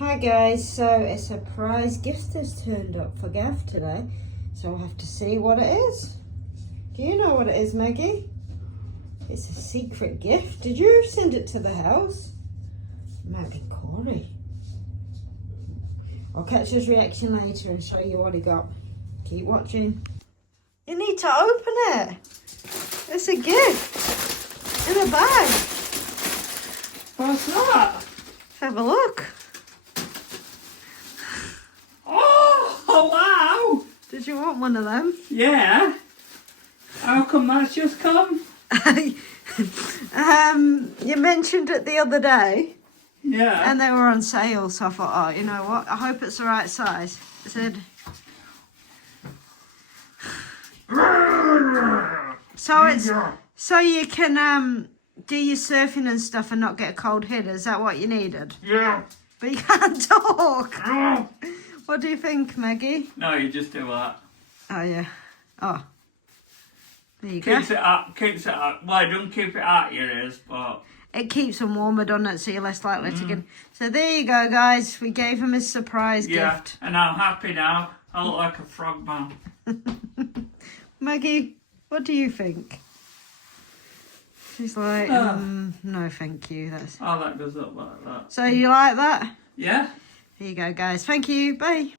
Hi guys, so a surprise gift has turned up for Gav today, so I'll have to see what it is. Do you know what it is, Maggie? It's a secret gift. Did you send it to the house? It might be Corey. I'll catch his reaction later and show you what he got. Keep watching. You need to open it. It's a gift in a bag. What's that? Let's have a look. Oh, wow! Did you want one of them? Yeah. How come that's just come? You mentioned it the other day. Yeah. And they were on sale, so I thought, oh, you know what? I hope it's the right size. It said... So it's... So you can do your surfing and stuff and not get a cold hit. Is that what you needed? Yeah. But you can't talk. What do you think, Maggie? No, you just do that. Oh, yeah. Oh. There you go. Keeps it up. Well, don't keep it out your ears, but... It keeps them warmer, doesn't it? So you're less likely to get... So there you go, guys. We gave him a surprise gift. And I'm happy now. I look like a frog man. Maggie, what do you think? She's like, no, thank you. That's... Oh, that goes up like that. So you like that? Yeah. Here you go, guys. Thank you. Bye.